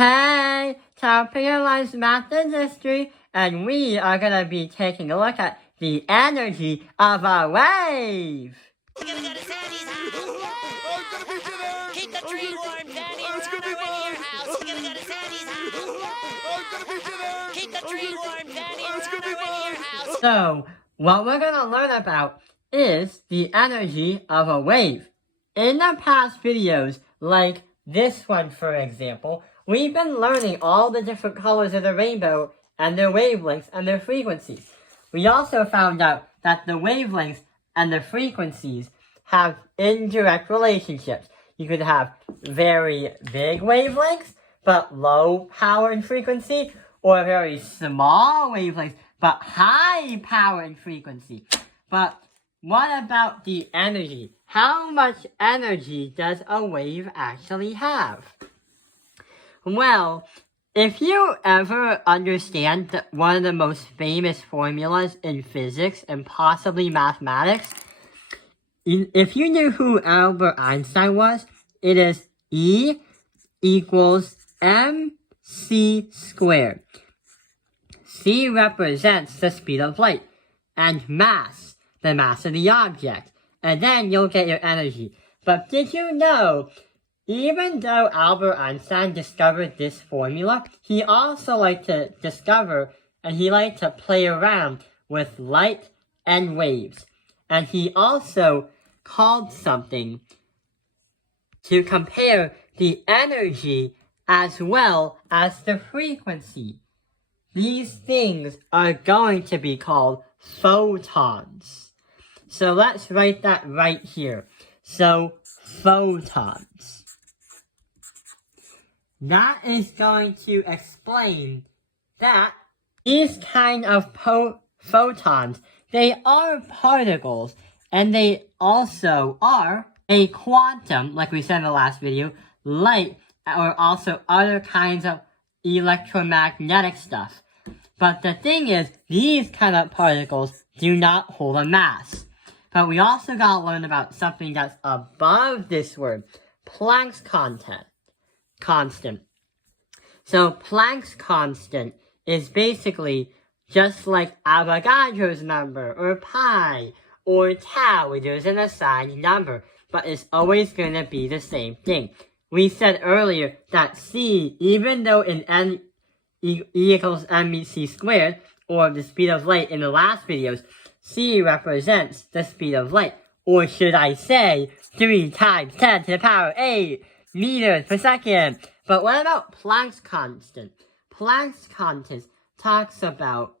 Hey, Top-Realized Math and History, and we are going to be taking a look at the energy of a wave. We're gonna go to Sandy's house. I'm gonna be there. Keep the tree warm, Sandy. It's We're on gonna be our way to your fun. house. We're gonna go to Sandy's house. I'm gonna be there. Keep the tree warm, Sandy. It's We're on gonna our be way to your fun. house. So, what we're going to learn about is the energy of a wave. In the past videos, like this one for example, we've been learning all the different colors of the rainbow and their wavelengths and their frequencies. We also found out that the wavelengths and the frequencies have indirect relationships. You could have very big wavelengths, but low power and frequency, or very small wavelengths, but high power and frequency. But what about the energy? How much energy does a wave actually have? Well, if you ever understand one of the most famous formulas in physics and possibly mathematics, if you knew who Albert Einstein was, it is E equals mc squared. C represents the speed of light, and mass, the mass of the object, and then you'll get your energy. But did you know, even though Albert Einstein discovered this formula, he also liked to discover and he liked to play around with light and waves. And he also called something to compare the energy as well as the frequency. These things are going to be called photons. So let's write that right here. So, photons. That is going to explain that these kind of photons, they are particles, and they also are a quantum, like we said in the last video, light, or also other kinds of electromagnetic stuff. But the thing is, these kind of particles do not hold a mass. But we also gotta learn about something that's above this word, Planck's constant. So Planck's constant is basically just like Avogadro's number, or pi, or tau, which is an assigned number, but it's always gonna be the same thing. We said earlier that C, even though in E equals mc squared, or the speed of light in the last videos, C represents the speed of light, or should I say, 3 times 10 to the power 8 meters per second. But what about Planck's constant? Planck's constant talks about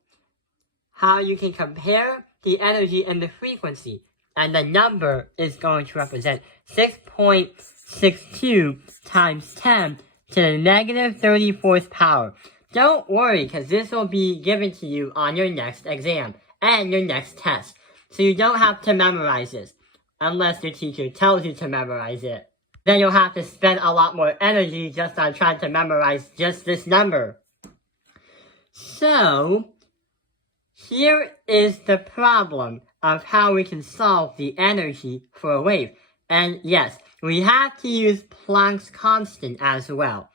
how you can compare the energy and the frequency, and the number is going to represent 6.62 times 10 to the negative 34th power. Don't worry, because this will be given to you on your next exam and your next test. So you don't have to memorize this, unless your teacher tells you to memorize it. Then you'll have to spend a lot more energy just on trying to memorize just this number. So, here is the problem of how we can solve the energy for a wave. And yes, we have to use Planck's constant as well.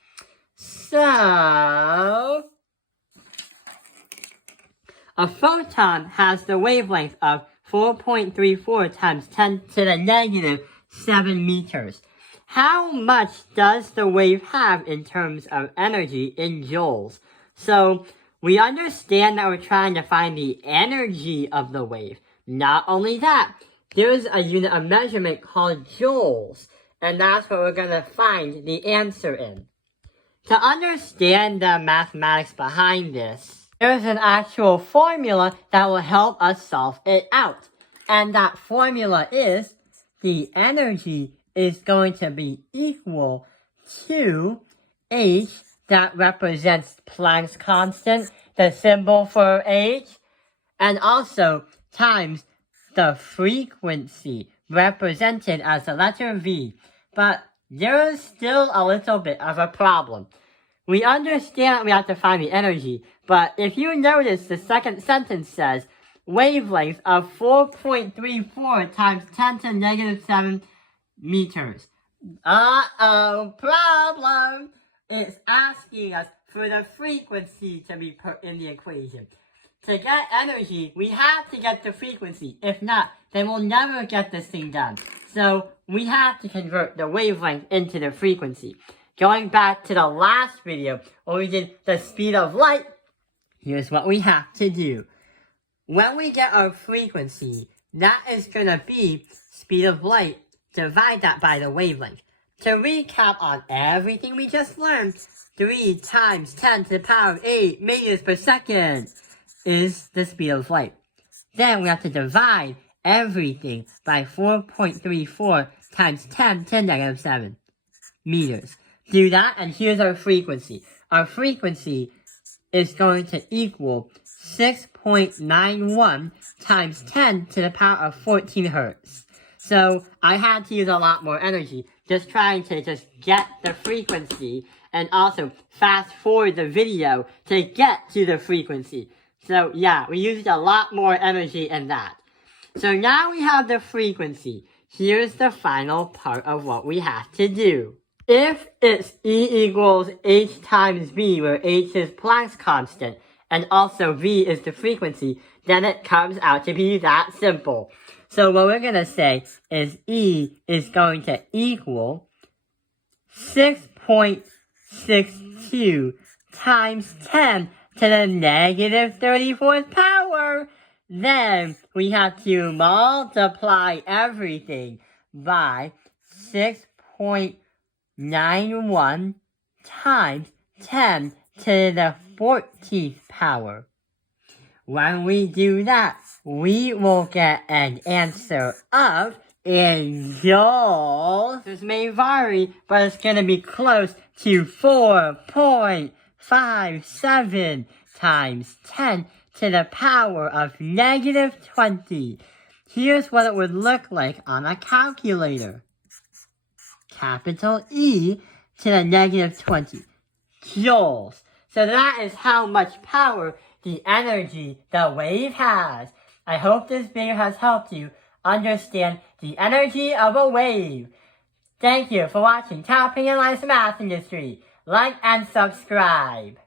So, a photon has the wavelength of 4.34 times 10 to the negative 7 meters. How much does the wave have in terms of energy in joules? So, we understand that we're trying to find the energy of the wave. Not only that, there's a unit of measurement called joules, and that's what we're going to find the answer in. To understand the mathematics behind this, there's an actual formula that will help us solve it out. And that formula is, the energy is going to be equal to H, that represents Planck's constant, the symbol for H, and also times the frequency, represented as the letter V. But there is still a little bit of a problem. We understand we have to find the energy, but if you notice, the second sentence says, wavelength of 4.34 times 10 to the negative 7 meters. Uh-oh, problem! it's asking us for the frequency to be put in the equation. To get energy, we have to get the frequency. If not, then we'll never get this thing done. So we have to convert the wavelength into the frequency. Going back to the last video where we did the speed of light, here's what we have to do. When we get our frequency, that is going to be speed of light, divide that by the wavelength. To recap on everything we just learned, 3 times 10 to the power of 8 meters per second is the speed of light. Then we have to divide everything by 4.34 times 10 to the negative 7 meters. Do that, and here's our frequency. Our frequency is going to equal 6.91 times 10 to the power of 14 hertz. So I had to use a lot more energy just trying to just get the frequency and also fast forward the video to get to the frequency. So yeah, we used a lot more energy in that. So now we have the frequency. Here's the final part of what we have to do. If it's E equals h times v, where h is Planck's constant, and also v is the frequency, then it comes out to be that simple. So what we're going to say is E is going to equal 6.62 times 10 to the negative 34th power. Then we have to multiply everything by 6.91 times 10 to the 14th power. When we do that, we will get an answer of, in joules, this may vary, but it's going to be close to 4.57 times 10 to the power of negative 20. Here's what it would look like on a calculator. Capital E to the negative 20 joules. So that is how much power the energy the wave has. I hope this video has helped you understand the energy of a wave. Thank you for watching Top Opinion Math Industry. Like and subscribe.